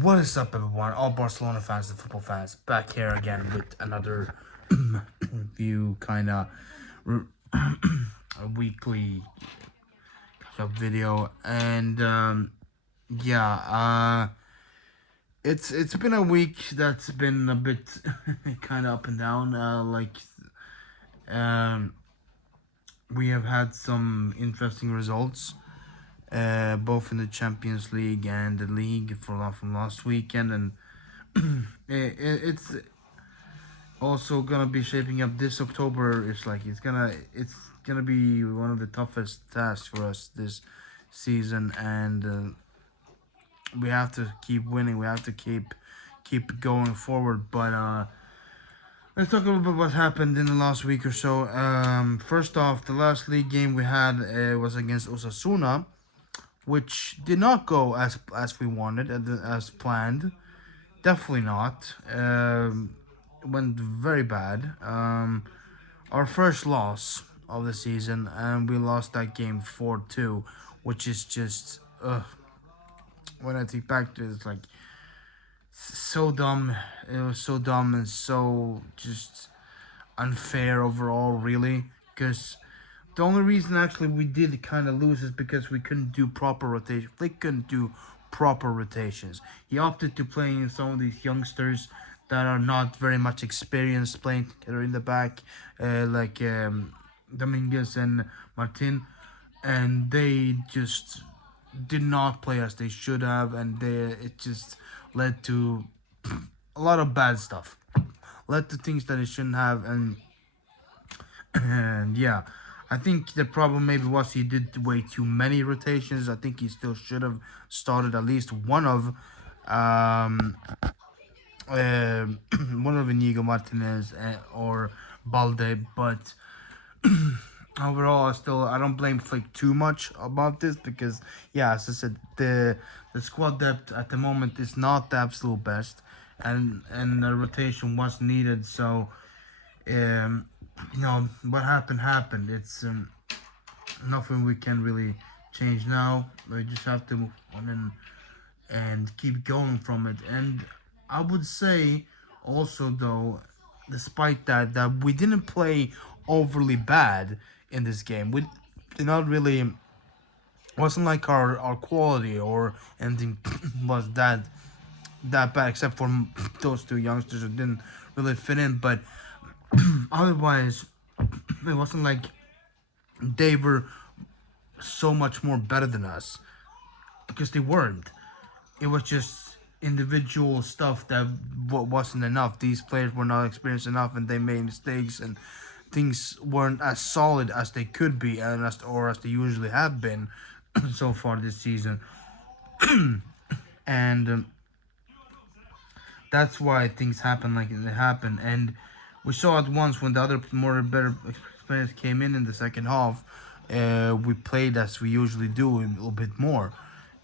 What is up, everyone? All Barcelona fans and football fans, back here again with another review, kind of a weekly video, and yeah, it's been a week that's been a bit kind of up and down. Um, we have had some interesting results, both in the Champions League and the league from last weekend, and it's also gonna be shaping up this October. It's gonna be one of the toughest tasks for us this season, and we have to keep winning. We have to keep going forward. But let's talk a little bit what happened in the last week or so. First off, the last league game we had was against Osasuna, which did not go as we wanted, as planned. Definitely not. It went very bad. Our first loss of the season, and we lost that game 4-2, which is just when I think back to it, it's like so dumb. It was so dumb and so just unfair overall, really. Because the only reason actually we did kind of lose is because we couldn't do proper rotation. They couldn't do proper rotations. He opted to play in some of these youngsters that are not very much experienced playing together in the back, like Dominguez and Martin, and they just did not play as they should have, and it just led to a lot of bad stuff. Led to things that it shouldn't have, and yeah, I think the problem maybe was he did way too many rotations. I think he still should have started at least one of um, uh, one of Inigo Martinez or Balde, but overall, I don't blame Flick too much about this because yeah, as I said, the squad depth at the moment is not the absolute best, and the rotation was needed. So um, what happened. It's nothing we can really change now. We just have to move on and keep going from it. And I would say also though, despite that we didn't play overly bad in this game. We did not really wasn't like our quality or anything was that bad except for those two youngsters who didn't really fit in. But otherwise, it wasn't like they were so much more better than us because they weren't. It was just individual stuff that wasn't enough. These players were not experienced enough, and they made mistakes, and things weren't as solid as they could be, and as they usually have been so far this season. And that's why things happen like they happen. And we saw it once when the other more better players came in the second half. We played as we usually do a little bit more,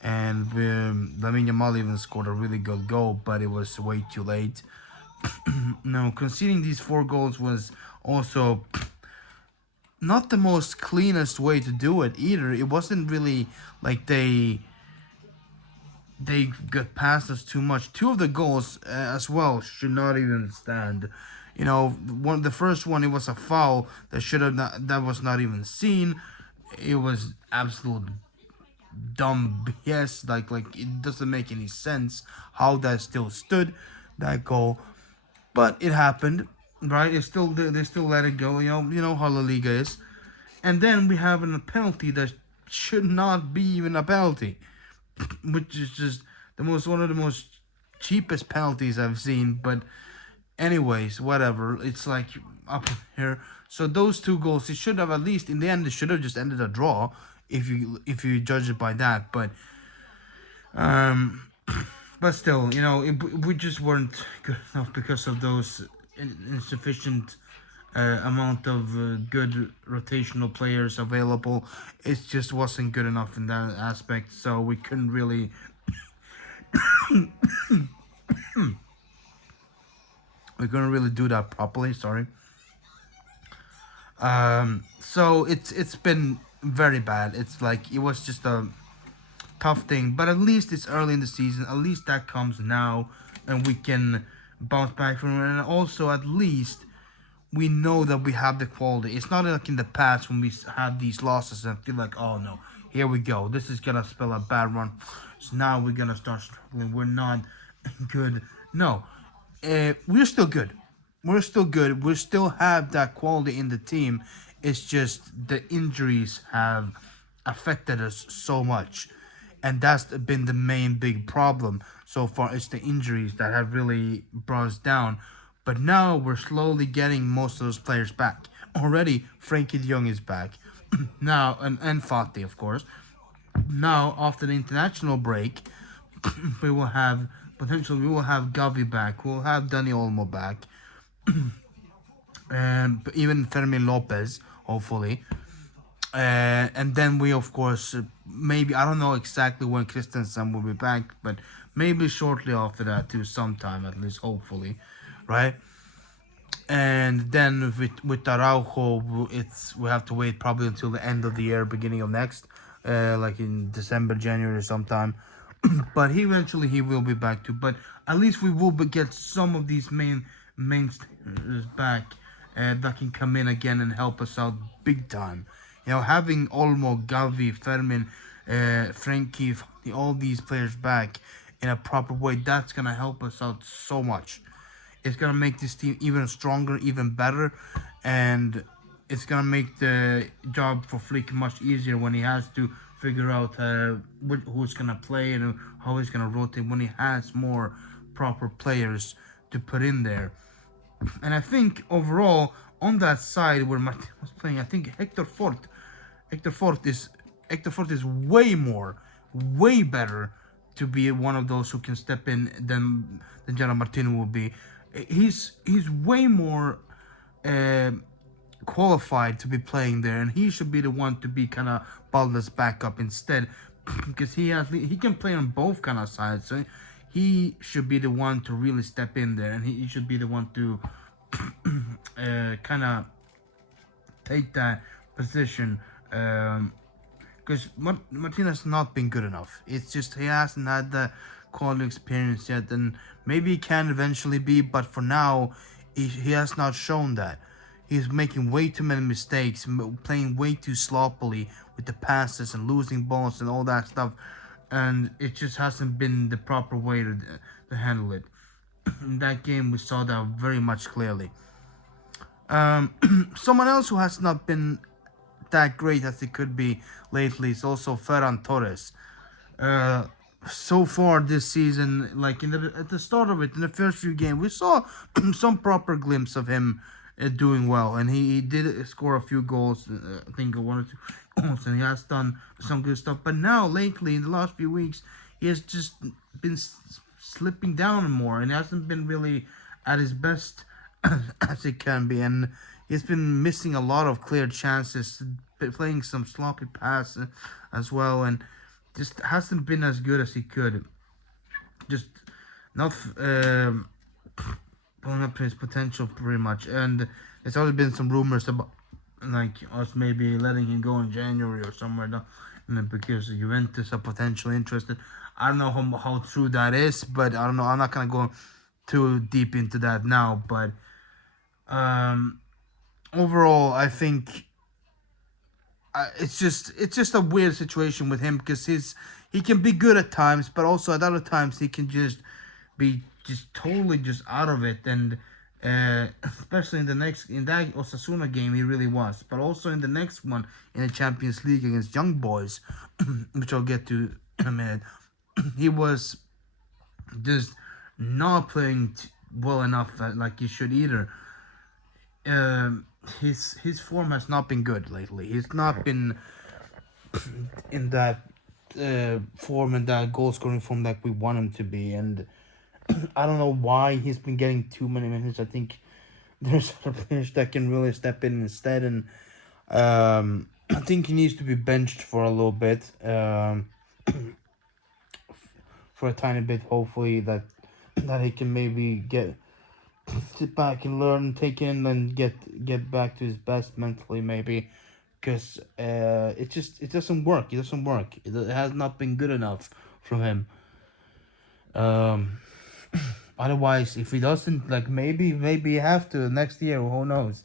and Lamine Yamal even scored a really good goal, but it was way too late. No, conceding these four goals was also not the most cleanest way to do it either. It wasn't really like they got past us too much. Two of the goals as well should not even stand. The first one, it was a foul that should have not, that was not even seen. It was absolute dumb BS. Like it doesn't make any sense how that still stood, that goal. But it happened, right? They still let it go. You know how La Liga is. And then we have a penalty that should not be even a penalty, which is just one of the most cheapest penalties I've seen. But anyways, whatever. It's like up here. So those two goals, it should have at least in the end, it should have just ended a draw if you judge it by that. Um, but still, we just weren't good enough because of those insufficient amount of good rotational players available. It just wasn't good enough in that aspect, so we couldn't really do that properly. Sorry. So it's been very bad. It's like it was just tough thing. But at least it's early in the season. At least that comes now, and we can bounce back from it. And also, at least we know that we have the quality. It's not like in the past when we had these losses and feel like, oh no, here we go. This is gonna spell a bad run. So now we're gonna start struggling. We're not good. No, we're still good. We're still good. We still have that quality in the team. It's just the injuries have affected us so much, and that's been the main big problem so far. It's the injuries that have really brought us down. But now we're slowly getting most of those players back. Already, Frankie de Jong is back. Now, and Fati, of course. Now, after the international break, we will have we will have Gavi back. We'll have Dani Olmo back, and even Fermin Lopez, hopefully. And then we, of course, maybe I don't know exactly when Christensen will be back, but maybe shortly after that too, sometime at least, hopefully, right? And then with Araujo, we have to wait probably until the end of the year, beginning of next, like in December, January, sometime. But he will be back too. But at least we will get some of these mainstays back that can come in again and help us out big time. Having Olmo, Gavi, Fermin, Frankie, all these players back in a proper way, that's gonna help us out so much. It's gonna make this team even stronger, even better, and it's gonna make the job for Flick much easier when he has to figure out who's gonna play and how he's gonna rotate when he has more proper players to put in there. And I think overall on that side where Martin was playing, I think Hector Fort is way better to be one of those who can step in than Gerard Martin will be. He's way more uh, qualified to be playing there, and he should be the one to be kind of Balda's backup instead, because he can play on both kind of sides. So he should be the one to really step in there, and he should be the one to kind of take that position. Because Martin has not been good enough. It's just he hasn't had the quality experience yet, and maybe he can eventually be, but for now, he has not shown that. He's making way too many mistakes, playing way too sloppily with the passes and losing balls and all that stuff, and it just hasn't been the proper way to handle it. In that game, we saw that very much clearly. Someone else who has not been that great as it could be lately is also Ferran Torres. So far this season, like at the start of it, in the first few games, we saw some proper glimpse of him doing well, and he did score a few goals. I think one or two goals, and he has done some good stuff. But now, lately, in the last few weeks, he has just been slipping down more, and hasn't been really at his best as it can be, and he's been missing a lot of clear chances, playing some sloppy passes as well, and just hasn't been as good as he could. Just not pulling up his potential pretty much. And there's always been some rumors about like us maybe letting him go in January or somewhere down, because Juventus are potentially interested. I don't know how true that is, but I don't know. I'm not gonna go too deep into that now, but overall, I think it's just a weird situation with him, because he can be good at times, but also at other times he can just be just totally just out of it, and especially in that Osasuna game he really was, but also in the next one in the Champions League against Young Boys, which I'll get to in a minute, he was just not playing well enough like he should either. His form has not been good lately. He's not been in that form and that goal scoring form that we want him to be, and I don't know why he's been getting too many minutes. I think there's other players that can really step in instead, and I think he needs to be benched for a little bit, for a tiny bit. Hopefully that he can maybe sit back and learn, take in, and get back to his best mentally, maybe. because it doesn't work. It doesn't work. It has not been good enough from him. Um, Otherwise, if he doesn't, like, maybe you have to next year. Who knows?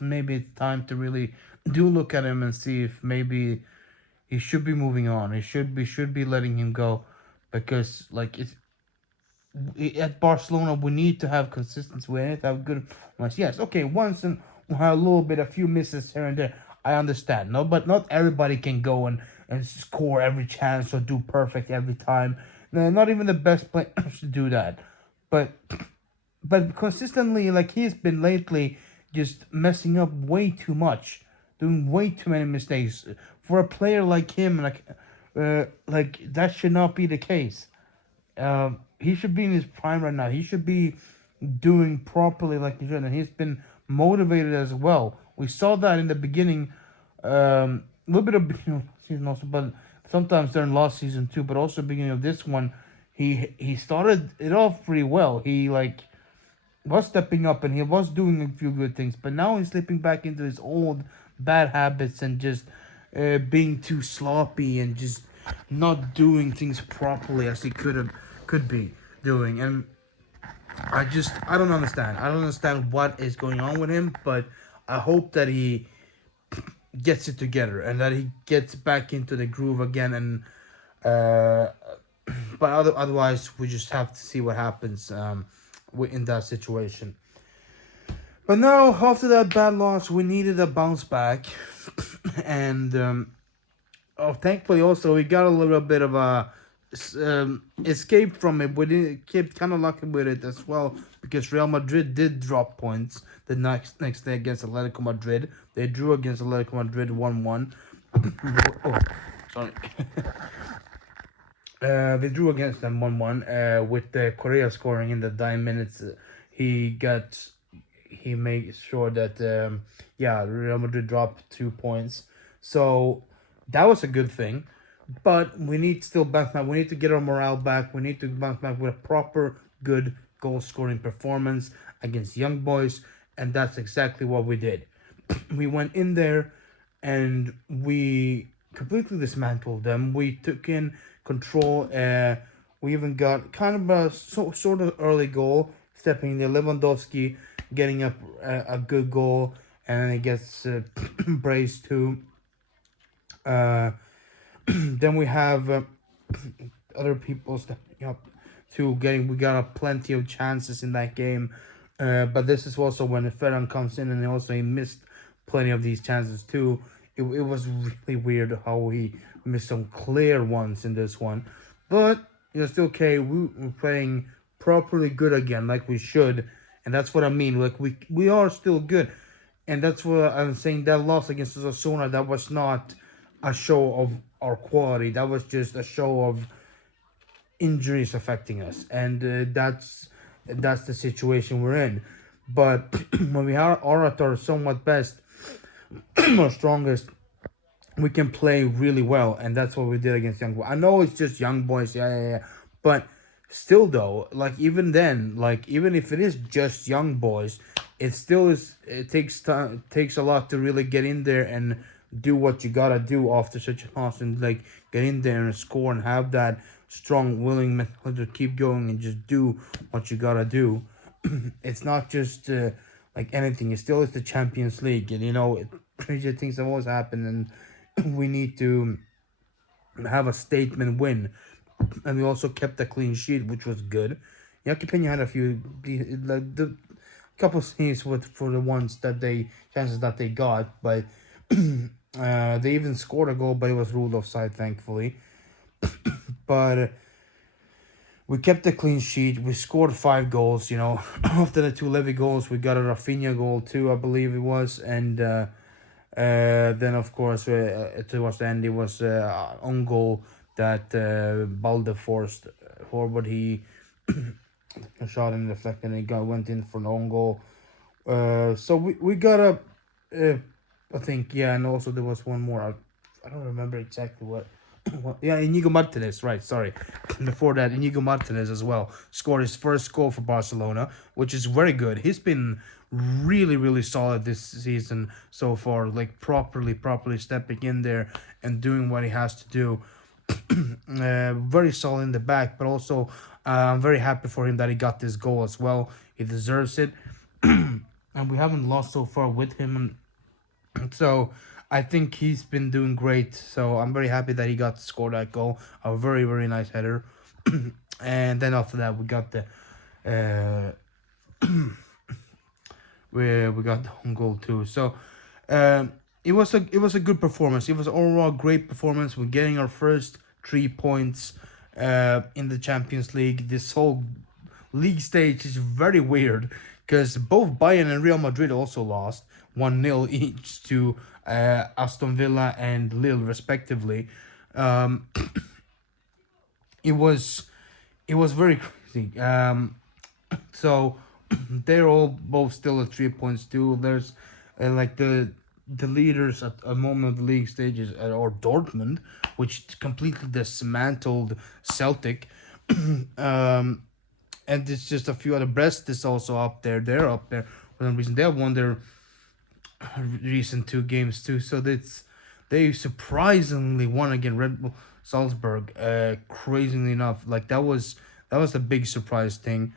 Maybe it's time to really do look at him and see if maybe he should be moving on. He should be letting him go, because like at Barcelona we need to have consistency. We need to have good performance. Yes, okay, once in a while, a little bit, a few misses here and there. I understand. No, but not everybody can go and score every chance or do perfect every time. No, not even the best players do that. But consistently, like he's been lately, just messing up way too much, doing way too many mistakes for a player like him. Like that should not be the case. He should be in his prime right now. He should be doing properly like he should, and he's been motivated as well. We saw that in the beginning, a little bit of beginning of the season also, but sometimes during last season too. But also beginning of this one, he started it off pretty well. He like was stepping up and he was doing a few good things, but now he's slipping back into his old bad habits and just being too sloppy and just not doing things properly as he could be doing. And I don't understand. I don't understand what is going on with him, but I hope that he gets it together and that he gets back into the groove again. And uh, but otherwise, we just have to see what happens in that situation. But now, after that bad loss, we needed a bounce back, and thankfully, also we got a little bit of a escape from it. We didn't kept kind of lucky with it as well, because Real Madrid did drop points the next day against Atletico Madrid. They drew against Atletico Madrid 1-1. Oh, sorry. They drew against them 1-1. With Correa scoring in the 9 minutes. He got he made sure that yeah, Real Madrid dropped 2 points. So that was a good thing. But we need still bounce back. We need to get our morale back. We need to bounce back with a proper, good goal scoring performance against Young Boys, and that's exactly what we did. We went in there and we completely dismantled them. We took in control. We even got kind of a sort of early goal, stepping in Lewandowski, getting up a good goal, and then it gets braced too. Uh, then we have other people stepping up to getting. We got plenty of chances in that game, but this is also when Ferran comes in, and also he missed plenty of these chances too. It was really weird how he missed some clear ones in this one, but it's okay. We're playing properly good again, like we should, and that's what I mean. Like we are still good, and that's what I'm saying. That loss against Osasuna, that was not a show of our quality. That was just a show of injuries affecting us, and that's the situation we're in. But when we are at our somewhat best, our strongest, we can play really well, and that's what we did against Young Boys. I know it's just Young Boys, yeah, but still though, like even then, like even if it is just Young Boys, it still is. It takes time, takes a lot to really get in there and do what you gotta do after such a loss, and like get in there and score and have that strong, willing mentality to keep going and just do what you gotta do. It's not just like anything. It still is the Champions League, and crazy things have always happened, and we need to have a statement win. And we also kept a clean sheet, which was good. Jakipenia had a few like the couple saves with for the ones that they chances that they got, but they even scored a goal, but it was ruled offside, thankfully. But we kept a clean sheet. We scored 5 goals. After the two Levy goals, we got a Rafinha goal too, I believe it was, and then of course towards the end it was own goal that Balde forced forward. He shot and deflected, and it went in for an own goal. So we got I think, yeah, and also there was one more. I don't remember exactly what. Yeah, Inigo Martinez, right? Sorry. Before that, Inigo Martinez as well scored his first goal for Barcelona, which is very good. He's been really, really solid this season so far. Like properly stepping in there and doing what he has to do. Very solid in the back, but also I'm very happy for him that he got this goal as well. He deserves it, and we haven't lost so far with him. So I think he's been doing great. So I'm very happy that he got to score that goal. A very nice header. And then after that we got the uh we got the home goal too. So it was a good performance. It was overall great performance. We're getting our first 3 points in the Champions League. This whole league stage is very weird because both Bayern and Real Madrid also lost 1-0 each to Aston Villa and Lille respectively. Um, it was it was very crazy. So they're all both still at 3 points too. There's like the leaders at a moment of the league stages or Dortmund, which completely dismantled Celtic. um, and it's just a few other. Brest is also up there. They're up there for some reason. They have won their recent two games too. So that's they surprisingly won again. Red Bull Salzburg. Crazily enough, like that was a big surprise thing.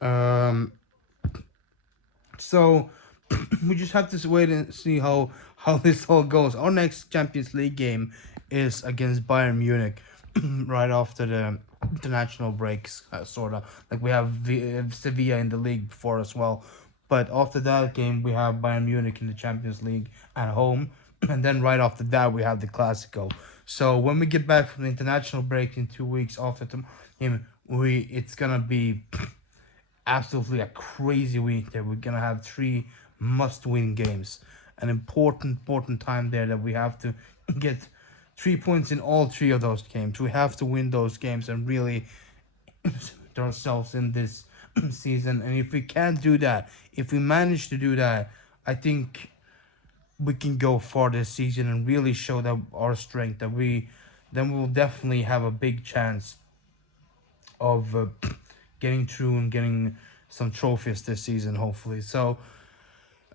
Um, so we just have to wait and see how this all goes. Our next Champions League game is against Bayern Munich, right after the international breaks, sort of. Like we have Sevilla in the league before as well, but after that game we have Bayern Munich in the Champions League at home, and then right after that we have the Clasico. So when we get back from the international break in 2 weeks after the game, it's gonna be absolutely a crazy week there. We're gonna have three must-win games. An important time there that we have to get 3 points in all three of those games. We have to win those games and really ourselves in this season. And if we can't do that, if we manage to do that, I think we can go far this season and really show that our strength. That we then we'll definitely have a big chance of getting through and getting some trophies this season, hopefully. So,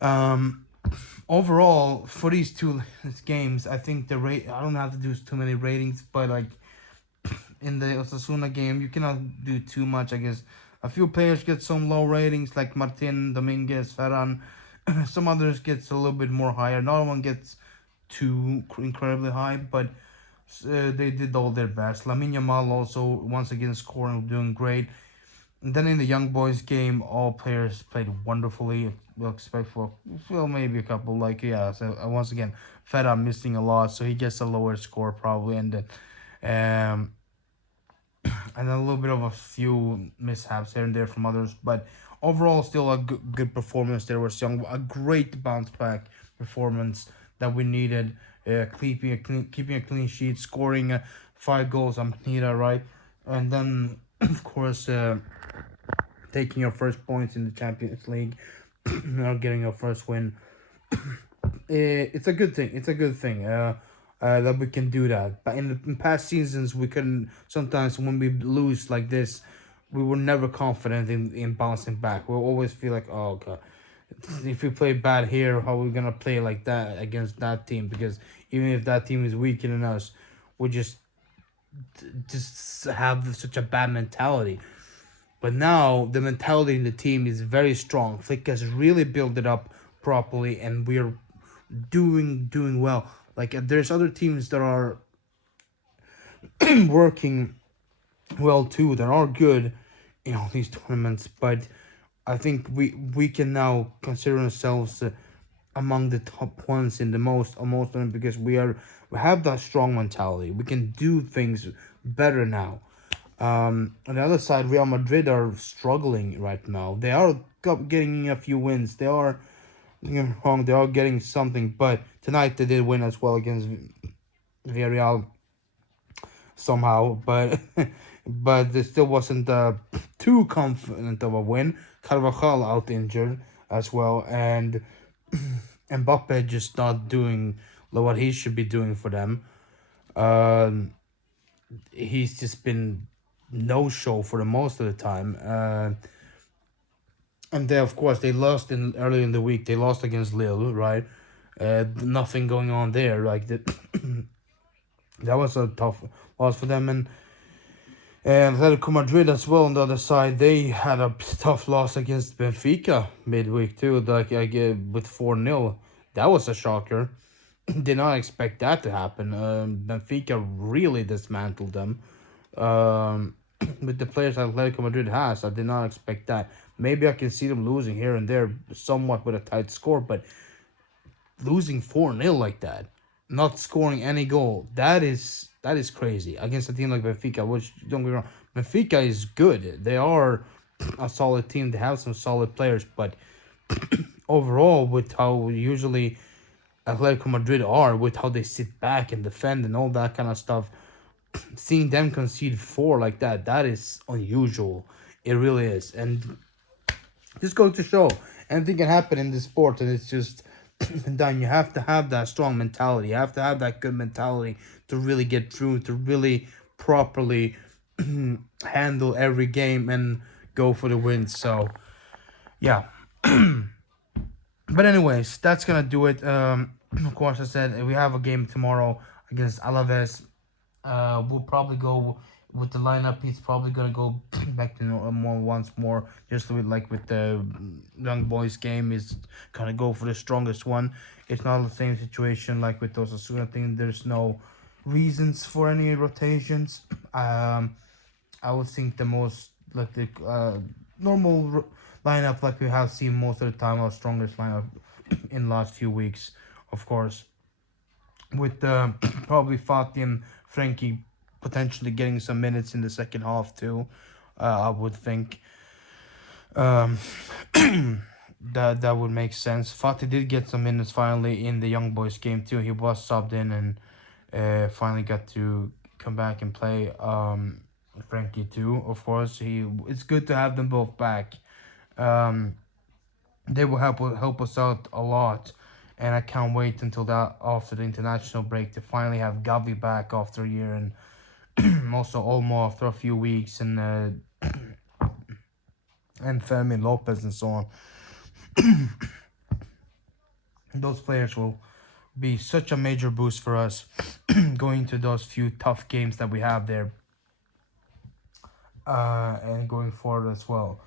um, overall, for these two games, I think the rate. I don't have to do too many ratings, but like in the Osasuna game, you cannot do too much. I guess a few players get some low ratings, like Martin, Dominguez, Ferran. Some others gets a little bit more higher. Not one gets too incredibly high, but they did all their best. Lamine Yamal also once again scoring, doing great. And then in the young boys game, all players played wonderfully. We'll expect for well maybe a couple like yeah. So once again, Feda missing a lot, so he gets a lower score probably, and then um and a little bit of a few mishaps here and there from others, but overall still a good performance. There was a great bounce back performance that we needed. Keeping a clean sheet, scoring 5 goals on Manita, right, and then of course. Taking your first points in the Champions League, or getting your first win. It's a good thing. It's a good thing. That we can do that. But in past seasons, we couldn't. Sometimes when we lose like this, we were never confident in bouncing back. We'll always feel like, oh god, if we play bad here, how are we gonna play like that against that team? Because even if that team is weaker than us, we just have such a bad mentality. But now the mentality in the team is very strong. Flick has really built it up properly, and we're doing well. Like there's other teams that are working well too, that are good in all these tournaments. But I think we can now consider ourselves among the top ones in the most of them, because we have that strong mentality. We can do things better now. On the other side, Real Madrid are struggling right now. They are getting a few wins. They are, don't get me wrong, they are getting something. But tonight they did win as well against Villarreal somehow. But but it still wasn't too confident of a win. Carvajal out injured as well, and Mbappe just not doing what he should be doing for them. Um, he's just been no show for the most of the time. And then of course they lost in early in the week. They lost against Lille, right? Nothing going on there. Like that, that was a tough loss for them. And Atletico Madrid as well on the other side, they had a tough loss against Benfica midweek too, with 4-0. That was a shocker. Did not expect that to happen. Benfica really dismantled them. Um, with the players Atletico Madrid has, I did not expect that. Maybe I can see them losing here and there, somewhat with a tight score, but losing 4-0 like that, not scoring any goal, that is crazy against a team like Benfica, which don't get me wrong, Benfica is good. They are a solid team. They have some solid players, but overall, with how usually Atletico Madrid are, with how they sit back and defend and all that kind of stuff, seeing them concede four like that, that is unusual. It really is. And just go to show anything can happen in this sport, and it's just done. You have to have that strong mentality. You have to have that good mentality to really get through, to really properly handle every game and go for the win. So yeah. But anyways, that's gonna do it. Of course, I said we have a game tomorrow against Alaves. We'll probably go with the lineup. He's probably gonna go back to more once more, just with the young boys game. Is gonna go for the strongest one. It's not the same situation like with those Osasuna thing. There's no reasons for any rotations. I would think the most like the normal lineup like we have seen most of the time, our strongest lineup in the last few weeks, of course, with probably Fatih and Frankie potentially getting some minutes in the second half too. I would think um, that would make sense. Fatih did get some minutes finally in the Young Boys game too. He was subbed in and finally got to come back and play. Frankie too, of course. It's good to have them both back. Um, they will help us out a lot, and I can't wait until that after the international break to finally have Gavi back after a year, and also Olmo after a few weeks, and Fermin Lopez and so on. Those players will be such a major boost for us going to those few tough games that we have there, and going forward as well.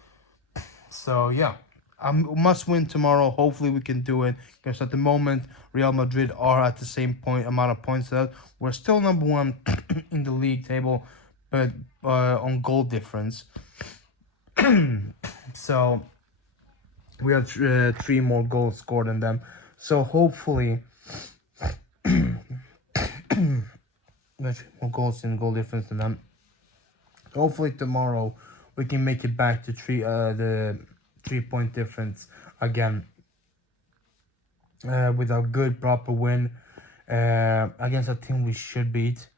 So yeah, I must win tomorrow. Hopefully we can do it, because at the moment Real Madrid are at the same amount of points that we're still number one in the league table, but on goal difference. So we have three more goals scored than them. So hopefully, more goals in goal difference than them. Hopefully tomorrow we can make it back to the 3 point difference again, with a good proper win against a team we should beat.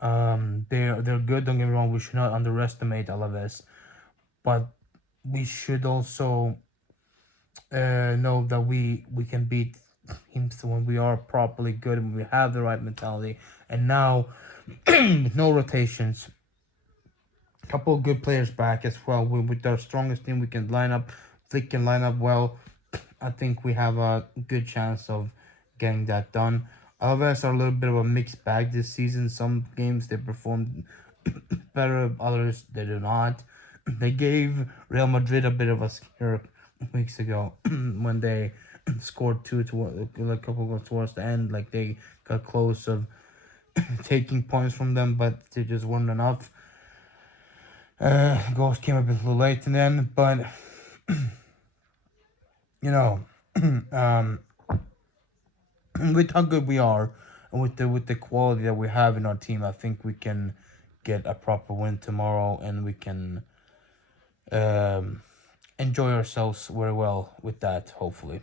They're good. Don't get me wrong. We should not underestimate Alaves, but we should also know that we can beat him when we are properly good and we have the right mentality. And now, no rotations, couple of good players back as well. With our strongest team, we can line up. Flick can line up well. I think we have a good chance of getting that done. Alaves are a little bit of a mixed bag this season. Some games they performed better, others they do not. They gave Real Madrid a bit of a scare weeks ago when they scored two to a couple of towards the end. Like they got close of taking points from them, but they just weren't enough. Goals came a bit too late in the end, but you know, with how good we are and with the quality that we have in our team, I think we can get a proper win tomorrow, and we can enjoy ourselves very well with that, hopefully.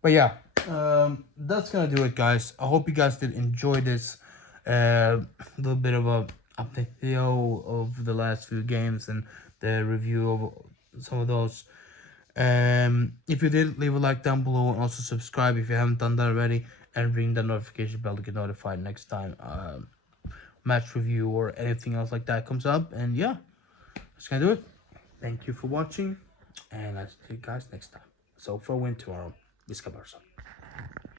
But yeah, that's gonna do it, guys. I hope you guys did enjoy this little bit of a update video of the last few games and the review of some of those. If you did, leave a like down below, and also subscribe if you haven't done that already. and ring the notification bell to get notified next time match review or anything else like that comes up. And yeah, that's gonna do it. Thank you for watching, and I'll see you guys next time. So for win tomorrow, Barça.